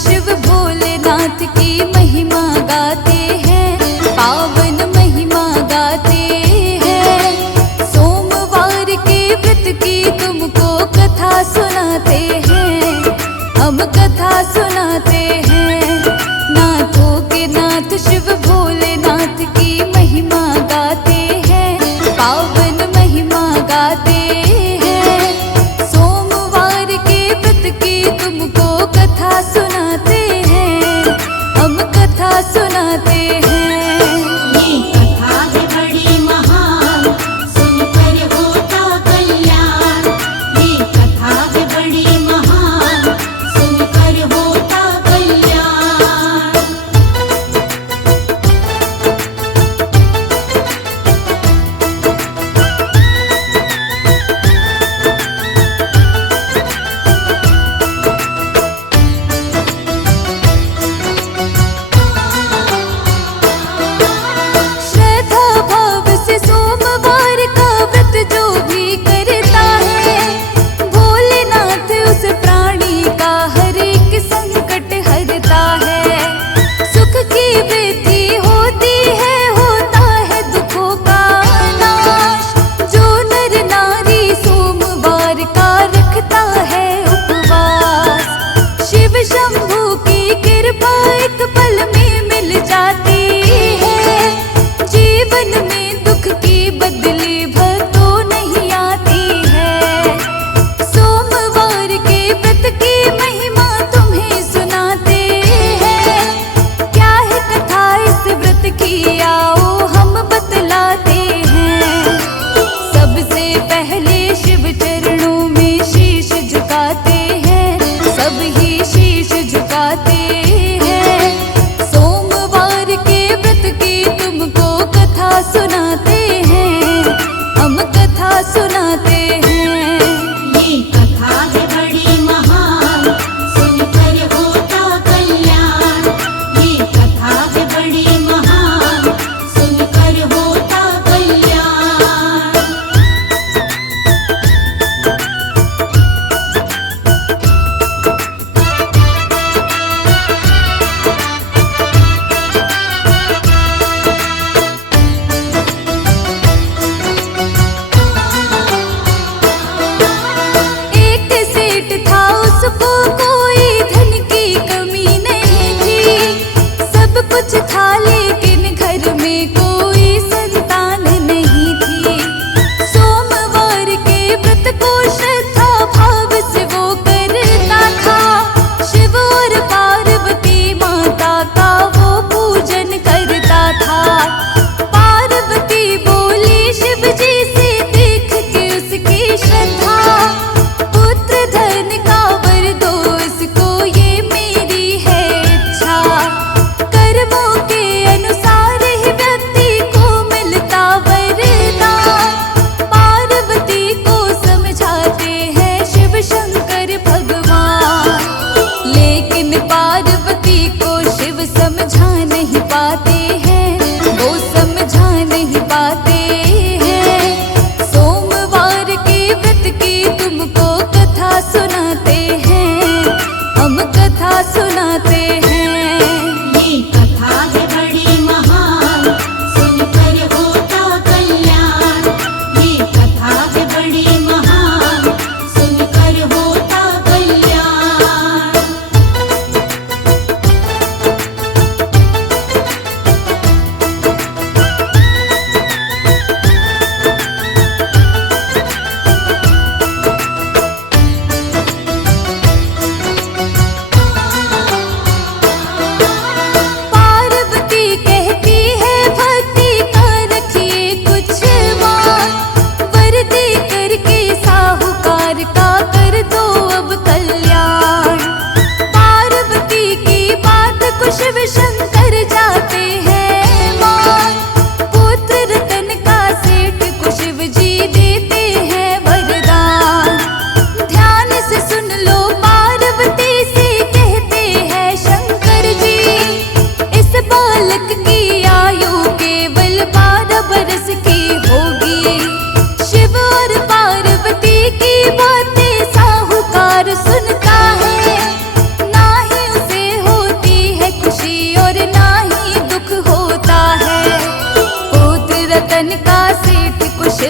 शिव भोलेनाथ की महिमा गाते हैं, पावन महिमा गाते हैं। सोमवार के व्रत की तुमको कथा सुनाते हैं, हम कथा सुनाते हैं। नाथों के नाथ शिव भोलेनाथ की महिमा गाते हैं, पावन महिमा गाते हैं। सोमवार के व्रत की तुमको कथा सुनाते हैं, हम कथा सुनाते हैं। ये कथा है बड़ी महान, सुनकर होता कल्याण। ये कथा है बड़ी महान, सुनकर होता कल्याण।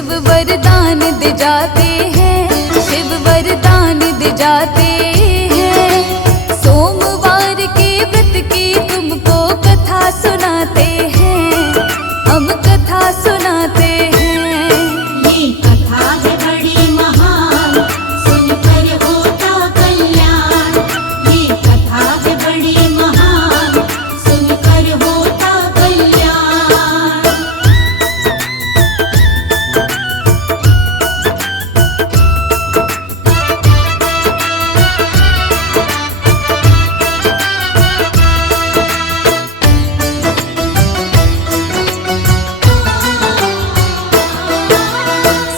शिव वरदान दे जाते हैं, शिव वरदान दे जाते हैं। सोमवार के व्रत की तुमको कथा सुनाते हैं, हम कथा सुनाते हैं। ये कथा है बड़ी महान, सुनकर होता कल्याण। ये कथा है बड़ी महान, सुनकर होता कल्याण।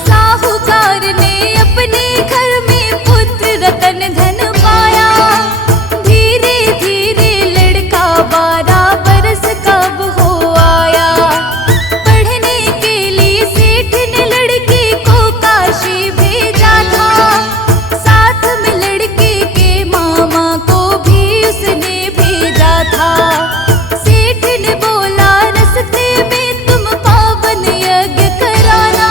साहूकार ने अपने घर में पुत्र रतन धन पाया। धीरे धीरे लड़का 12 बरस कब हो आया। पढ़ने के लिए सेठ ने लड़के को काशी भेजा था। साथ में लड़के के मामा को भी उसने भेजा था। सेठ ने बोला रस्ते में तुम पावन यज्ञ कराना,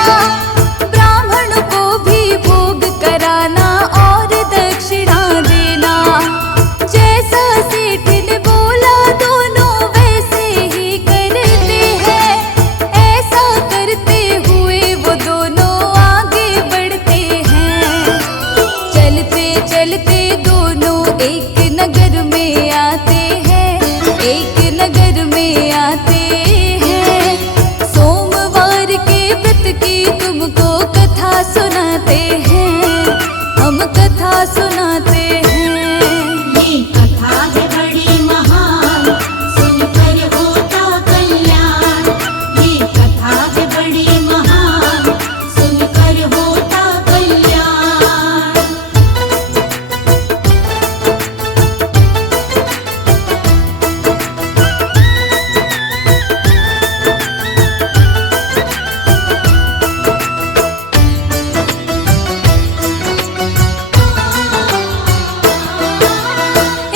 ब्राह्मण को भी भोग कराना और दक्षिणा देना। जैसा सेठ ने बोला दोनों वैसे ही करते हैं। ऐसा करते हुए वो दोनों आगे बढ़ते हैं। चलते चलते दोनों एक नगर में आते हैं, एक नगर में आते हैं। सोमवार के व्रत की तुमको कथा सुनाते हैं, हम कथा सुनाते हैं। ये कथा है बड़ी महान, सुनकर होता कल्याण। ये कथा है बड़ी महान, सुनकर होता कल्याण।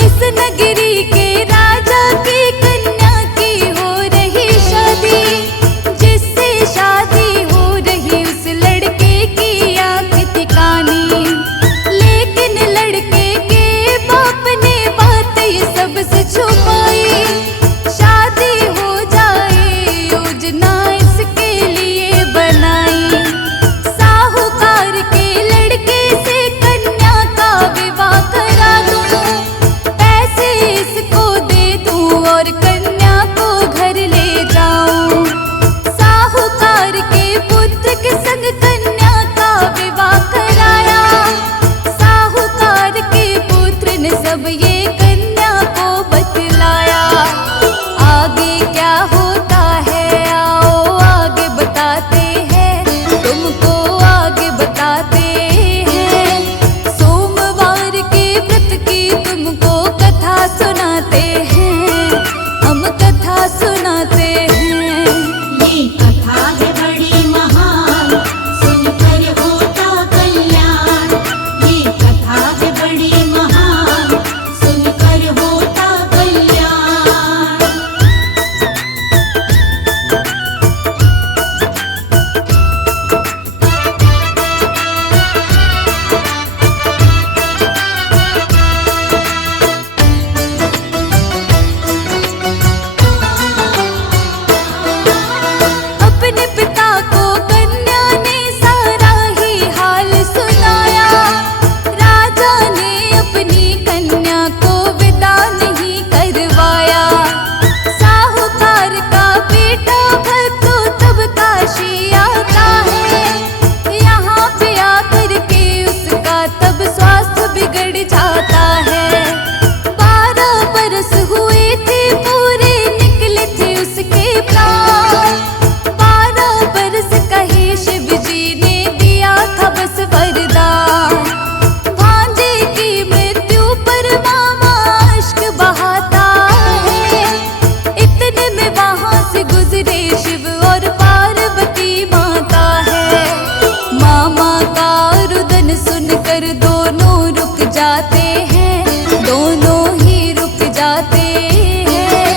इस नगरी के राजा की कन्या की हो रही शादी। जिससे शादी हो रही उस लड़के की आंख दिखानी। लेकिन लड़के के बाप ने बात ये सबसे छुपाई। शादी हो जाए योजना इसके लिए बनाई। साहूकार के लड़के से कन्या का विवाह करा दूं। पैसे इसको दे दूं और कन्या को घर ले जाऊं। साहूकार के पुत्र के संग कन्या का विवाह कराया। साहूकार के पुत्र ने सब ये कन्या को बतलाया। आगे क्या होता है आओ आगे बताते हैं, तुमको आगे बताते हैं। सोमवार के व्रत की तुमको कथा सुनाते हैं, हम कथा सुनाते हैं। ये कथा है बड़ी महान, सुनकर होता कल्याण। ये कथा है बड़ी महान, सुनकर होता कल्याण। अपने पिता को कन्या ने सारा ही हाल सुनाया। राजा ने अपनी कन्या को विदा नहीं करवाया। साहूकार का बेटा भक्त तब काशी आता है। यहाँ पे आकर के उसका तब स्वास्थ्य बिगड़ जाता है। 12 बरस हुए थे पूरे, निकले थे उसके प्राण। 12 बरस कहे शिव जी ने दिया था बस वरदान। भांजे की मृत्यु पर मामा अश्क बहाता है। इतने में वहां से गुजरे शिव और पार्वती माता है। मामा का रुदन सुनकर दोनों रुक जाते हैं, दोनों ही रुक जाते हैं।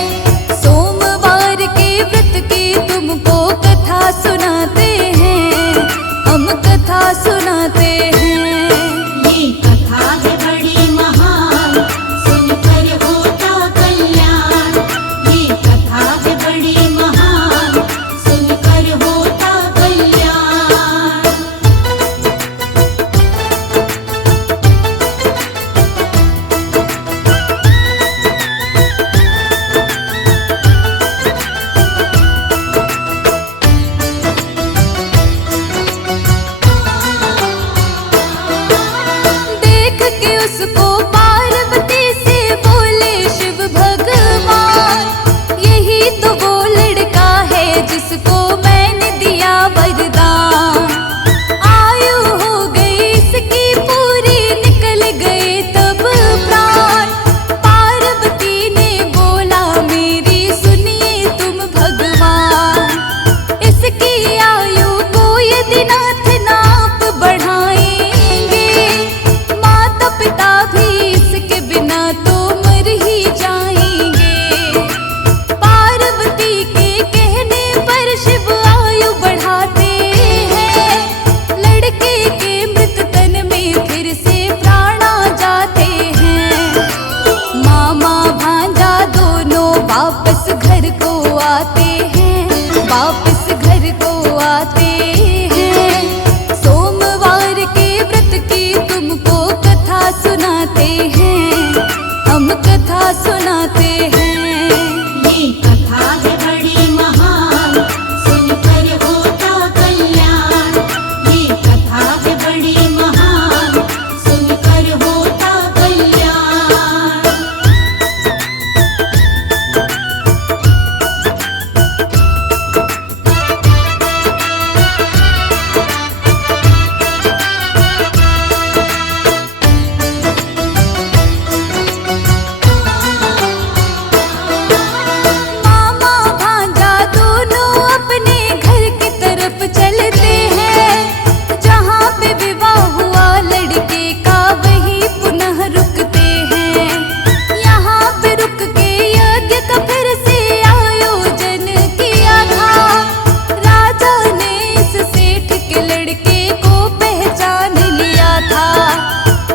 सोमवार के व्रत की तुमको कथा सुनाते हैं,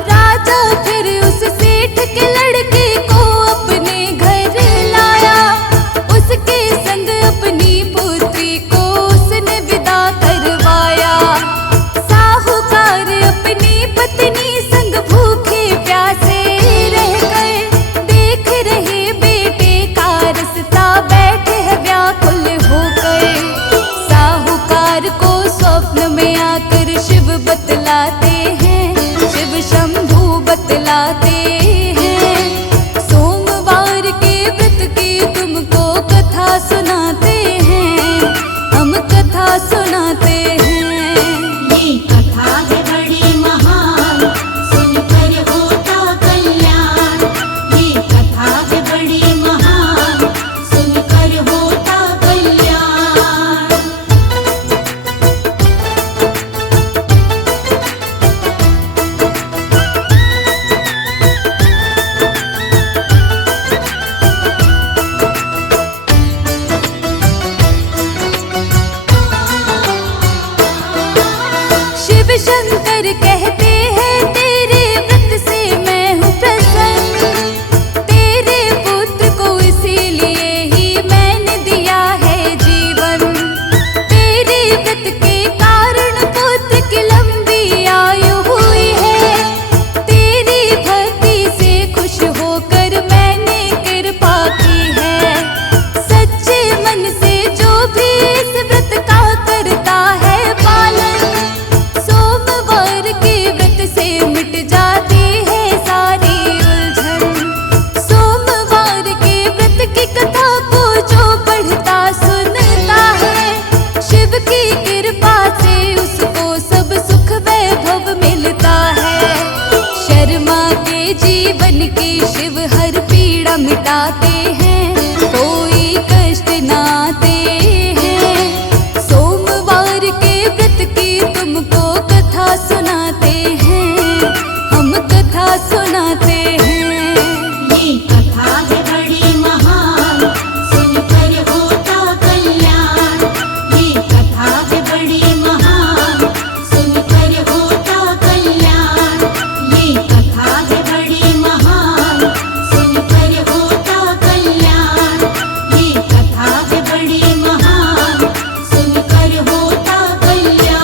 राजा फिर उस सेठ के लड़के को अपने घर लाया। उसके संग अपनी पुत्री को उसने विदा करवाया। साहूकार अपनी पत्नी संग भूखे प्यासे रह गए। देख रहे बेटे का रास्ता बैठे है व्याकुल हो गए। साहूकार को स्वप्न में आकर शिव बतलाते हैं, शिव शंभू बतलाते हैं। सोमवार के व्रत की तुमको कथा सुनाते हैं, हम कथा सुनाते हैं। ये कथा है बड़ी महान, सुनकर होता कल्याण। ये कथा है बड़ी महान, सुनकर होता कल्याण। शिव शंकर कहते हैं तेरे व्रत से मैं हूँ प्रसन्न। तेरे पुत्र को इसीलिए ही मैंने दिया है जीवन। तेरे व्रत के कारण पुत्र की लंबी आयु हुई है। तेरी भक्ति से खुश होकर मैंने कृपा की है। सच्चे मन से जो भी इस व्रत का करता है पालन, सोमवार के व्रत से मिट जाती है सारी उलझन। सोमवार के व्रत की कथा को जो पढ़ता सुनता है, शिव की कृपा से उसको सब सुख वैभव मिलता है। शर्मा के जीवन की शिव हर पीड़ा मिटाते हैं, कोई कष्ट ना आते हैं। सोमवार के व्रत की तुमको कथा सुनाते हैं, हम कथा सुनाते हैं। ये कथा है बड़ी महान, सुनकर होता कल्याण। ये कथा है बड़ी महान, सुनकर होता कल्याण। ये कथा है बड़ी महान, सुनकर होता कल्याण। ये कथा है बड़ी महान, सुनकर होता कल्याण।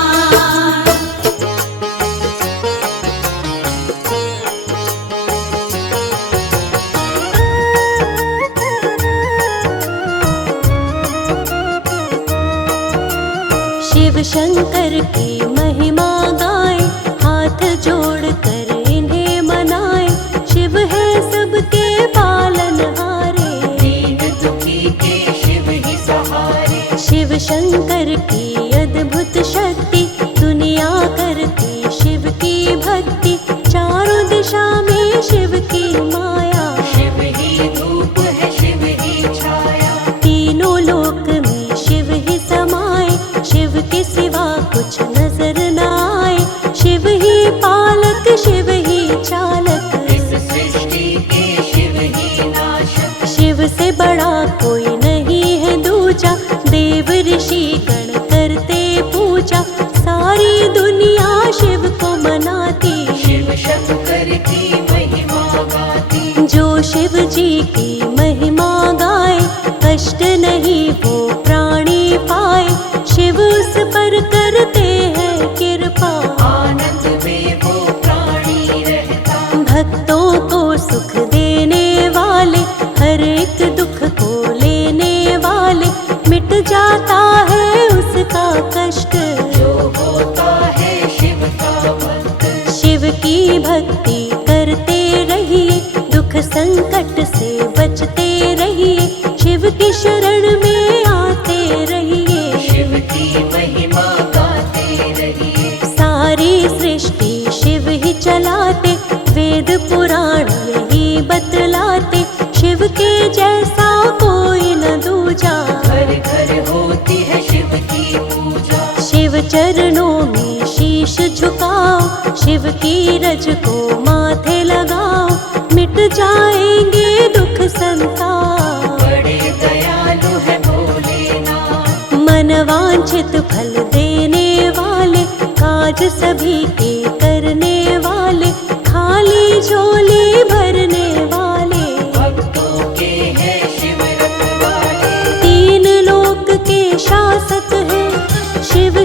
शिव शंकर की महिमा गाए, हाथ जोड़कर इन्हें मनाए। शिव है सबके पालनहारे, दीन दुखी के शिव ही सहारे। शिव शंकर की अद्भुत शक्ति, दुनिया करती शिव की भक्ति। चारों दिशा में शिव की माया, शिव ही धूप है शिव ही छाया। तीनों लोक में शिव ही समाए। शिव के सिवा कुछ नजर न आए। शिव ही पालक, शिव ही चालक, इस सृष्टि के शिव ही नाशक। शिव से बड़ा कोई नहीं है दूजा। देव ऋषि गण करते पूजा, सारी दुनिया शिव को मनाती। शिव शंकर की महिमा गाती। जो शिव जी की महिमा गाए, कष्ट नहीं वो प्राणी पाए। शिव उस पर करते हैं कृपा, आनंद में वो प्राणी रहता। भक्तों को सुख देने वाले, हर एक दुख को लेने वाले। मिट जाता है उसका कष्ट, जो होता है शिव का भक्त। शिव की भक्ति करते रहिए, दुख संकट से बचते रहिए। शिव की शरण में आते रहिए, शिव की महिमा गाते रहिए। सारी सृष्टि शिव ही चलाते, वेद पुराण यही बतलाते। शिव के जैसा कोई न दूजा, घर घर होती है शिव की पूजा। शिव चरणों में शीश झुकाओ, शिव की रज को माथे लगाओ। मिट जाएंगे दुख संताप, बड़े दयालु है भोलेनाथ। मन वांछित फल देने वाले, काज सभी के करने वाले।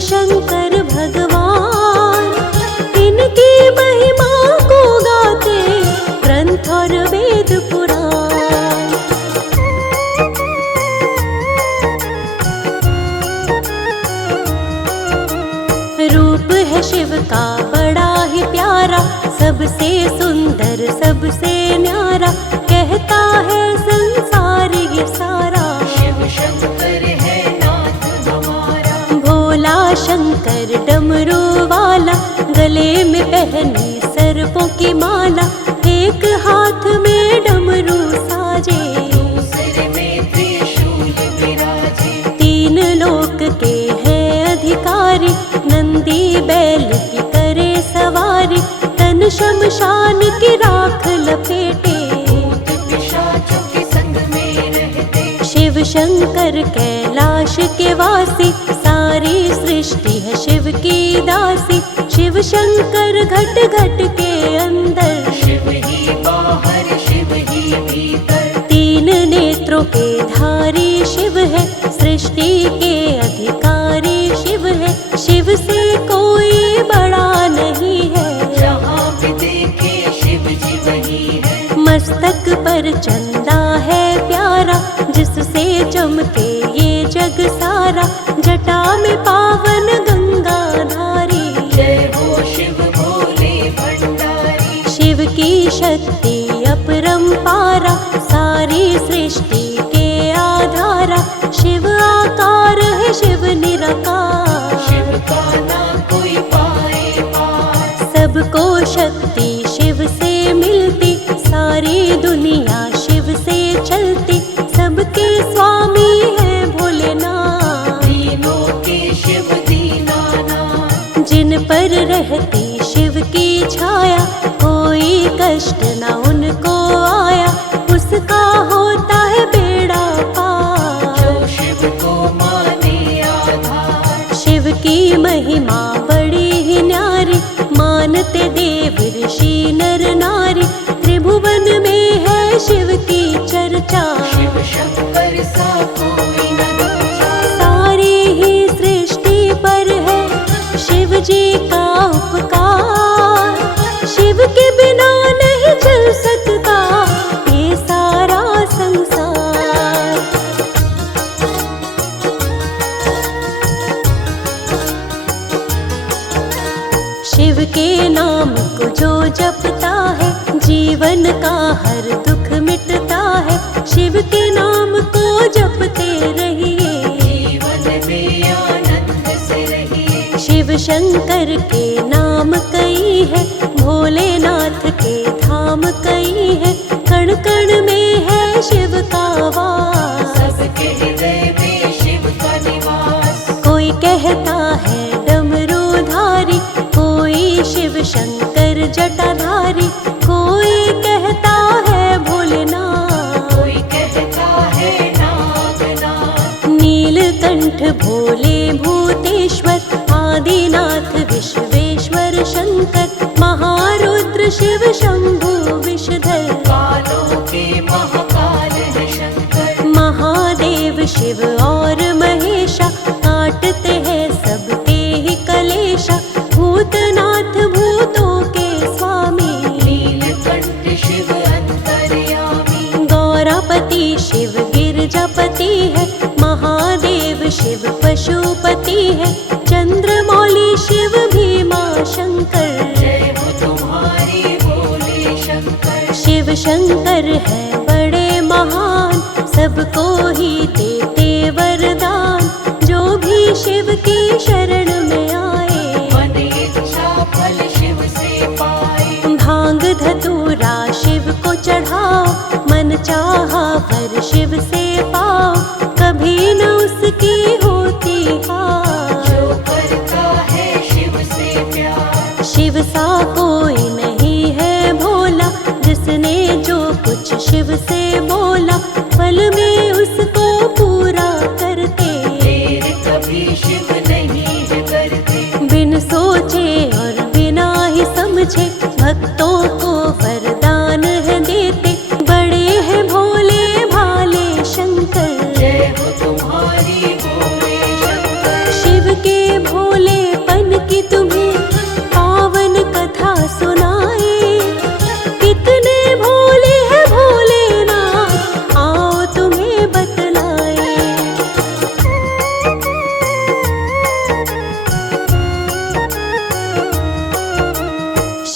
शंकर भगवान, इनकी महिमा को गाते ग्रंथ और वेद पुराण। रूप है शिव का बड़ा ही प्यारा, सबसे सुंदर सबसे न्यारा, कहता है संसार ये सारा। शिव शंकर है नाथ हमारा। भोला शंकर डमरू वाला, गले में पहने सर्पों की माला, एक हाथ में डमरू साजे, दूसरे में त्रिशूल विराजे। तीन लोक के हैं अधिकारी, नंदी बैल की करे सवारी, तन शमशान की राख लपेटे, भूत पिशाचों के संग में रहते। शिव शंकर कैलाश के वासी, सारी सृष्टि है शिव की दासी। शिव शंकर घट घट के अंदर, शिव ही बाहर शिव ही भीतर। तीन नेत्रों के धारी शिव है, सृष्टि के अधिकारी शिव है। शिव से कोई बड़ा नहीं है, जहाँ भी देखे शिव जी वही है। मस्तक पर चंदा है प्यारा, जिससे चमके ये जग सारा, जटा में पावन गंगा धारी। जय हो शिव भोले भंडारी। शिव की शक्ति अपरंपारा, सारी सृष्टि के आधारा। शिव आकार है शिव निराकार, शिव का ना कोई पाए पार। सबको शक्ति शिव से मिलती, सारी दुनिया शिव से चलती। सबके स्वामी है भोलेनाथ, दीनों के शिव दीनानाथ। जिन पर रहती शिव की छाया, कोई कष्ट न उनको आया, उसका होता है बेड़ा पार। जो शिव को माने आधार। शिव की महिमा बड़ी ही न्यारी, मानते देव ऋषि नर नारी। त्रिभुवन में है शिव की चर्चा, शिव शंकर सा कोई न दूजा। सारी ही सृष्टि पर है शिव जी का उपकार। शिव के बिना नहीं चल सकता ये सारा संसार। शिव के नाम को जो जपता है, जीवन का हर दुख मिटता है। शिव के नाम को जपते रहिए, जीवन में आनंद से रहिए। शिव शंकर के नाम कई है, भोलेनाथ के धाम कई है। कण कण में है शिव का वास, सबके हृदय में शिव का निवास। कोई कहता है डमरूधारी, कोई शिव शंकर जटाधारी, कोई कहता है भोलेनाथ, कोई कहता है नागनाथ। नीलकंठ भोले भूतेश्वर, आदिनाथ विश्वेश्वर शंकर, महारुद्र शिव शंभु विषधर। कालों के महाकाल है शंकर। महादेव शिव और महेशा, काटते हैं सबके ही कलेशा। भूतनाथ भूतों के स्वामी, नीलकंठ शिव अंतर्यामी। गौरापति शिव गिरजापति है, महादेव शिव पशुपति है। चंद्रमौली शिव भीमा शंकर, जय हो तुम्हारी भोले शंकर। शिव शंकर है बड़े महान, सबको ही देते वरदान। जो भी शिव की शरण में आए, मन इच्छा फल शिव से पाए। भांग धतूरा शिव को चढ़ाओ, मन चाहा वर शिव से पाओ। कभी न उसकी होती हार, जो करता है शिव से प्यार। शिव सा कोई नहीं है भोला, जिसने जो कुछ शिव से बोला, पल में उसको पूरा करते। देर कभी शिव नहीं है करते। बिन सोचे और बिना ही समझे, भक्तों को वरदान है देते। बड़े हैं भोले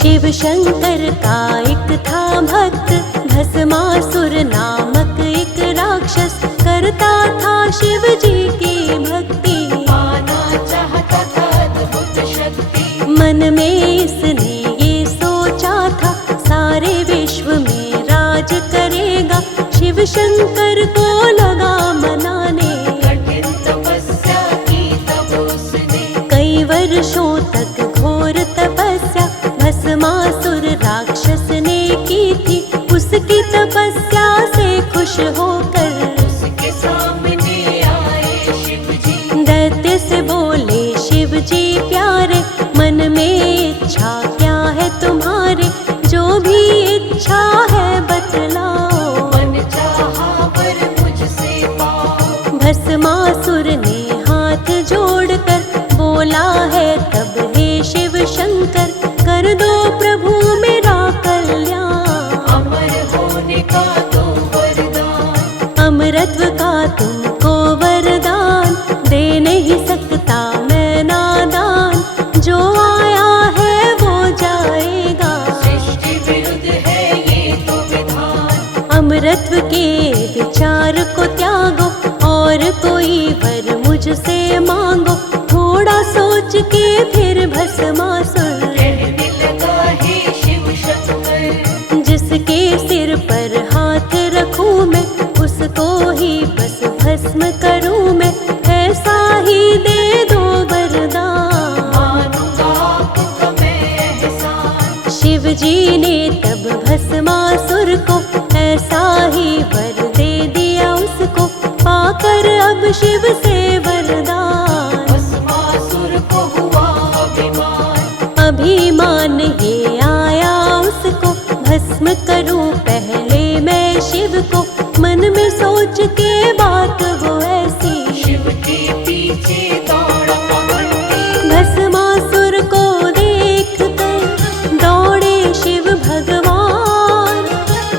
शिव शंकर का एक था भक्त, भस्मासुर नामक एक राक्षस, करता था शिव जी की भक्ति, पाना चाहता था अद्भुत शक्ति। मन में इसने ये सोचा था, सारे विश्व में राज करेगा। शिव शंकर को लगा मनाने, कठिन तपस्या की तब उसने, कई वर्षों तक घोर तपस्या भस्मासुर राक्षस ने की थी। उसकी तपस्या से खुश होकर उसके सामने आए शिव जी। दैत्य से बोले शिव जी प्यारे, मन में इच्छा क्या है तुम्हारे, जो भी इच्छा है बतलाओ, मन चाहा वर मुझसे पाओ। भस्मासुर ने हाथ जोड़कर बोला है तब, हे शिव शंकर कर दो प्रभु मेरा कल्याण। अमर होने का दो वरदान, अमरत्व का तुमको वरदान, दे नहीं सकता मैं नादान, जो आया है वो जाएगा, सृष्टि विरुद्ध है ये तो विधान। अमरत्व के विचार को त्यागो, और कोई वर मुझसे मांगो। थोड़ा सोच के फिर भस्मासुर कहने लगा हे शिव शंकर, जिसके सिर पर हाथ रखूं मैं, उसको ही बस भस्म करूं मैं, ऐसा ही दे दो वरदान। मानूंगा आपका मैं एहसान। शिव जी ने तब भस्मासुर को ऐसा ही वर दे दिया उसको, पाकर अब शिव से वरदान। भस्मासुर को हुआ अभिमान, अभिमान ये आया उसको, भस्म करूं पहले मैं शिव को, मन में सोच के बात वो ऐसी, शिव के पीछे दौड़ा पकड़ती। भस्मासुर को देख कर दौड़े शिव भगवान,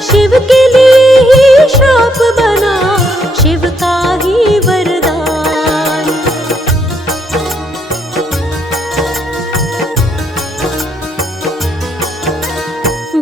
शिव के लिए ही श्राप बना शिव का ही वरदान।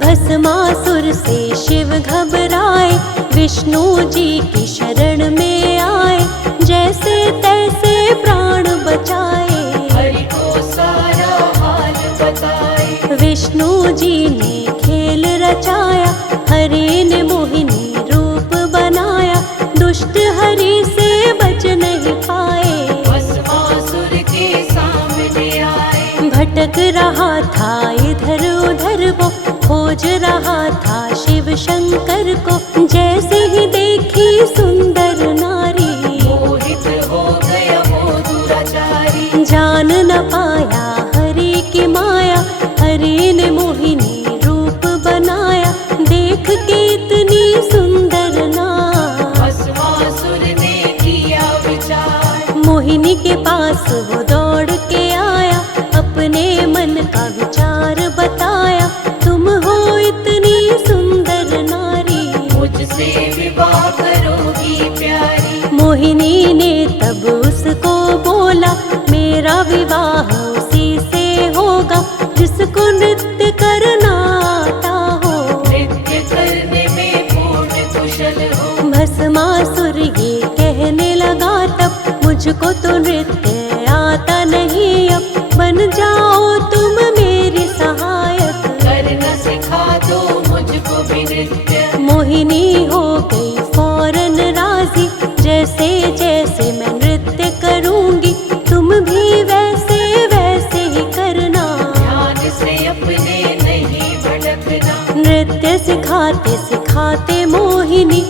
भस्मासुर से शिव घबराए, विष्णु जी की शरण में आए, जैसे तैसे प्राण बचाए, हरि को सारा हाल बताए। विष्णु जी ने खेल रचाया, हरि ने मोहिनी रूप बनाया, दुष्ट हरि से बच नहीं पाए, भस्मासुर के सामने आए। भटक रहा था इधर उधर वो, खोज रहा था शिव शंकर को, जैसे ही देखी सुंदर नारी, मोहित हो गया वो दुराचारी। जान न पाया हरि की माया, हरि ने मोहिनी रूप बनाया, देख के इतनी सुंदर नार, भस्मासुर ने किया विचार। मोहिनी के पास वो दौड़ के आया, अपने मन का विचार बताया, तुम हो इतनी सुंदर नारी, मुझसे विवाह करोगी प्यारी। मोहिनी ने तब उसको बोला, मेरा विवाह उसी से होगा, जिसको नृत्य करना आता हो, नृत्य करने में पूर्ण कुशल हो। भस्मासुर ये कहने लगा तब, मुझको तो नृत्य आता नहीं, अब बन जाओ तुम मेरी सहायक, करना सिखा दो मुझको भी नृत्य। मोहिनी हो गई फौरन राजी, जैसे जैसे मैं नृत्य करूंगी, तुम भी वैसे वैसे ही करना, ध्यान से अपने नहीं भटकना। नृत्य सिखाते सिखाते मोहिनी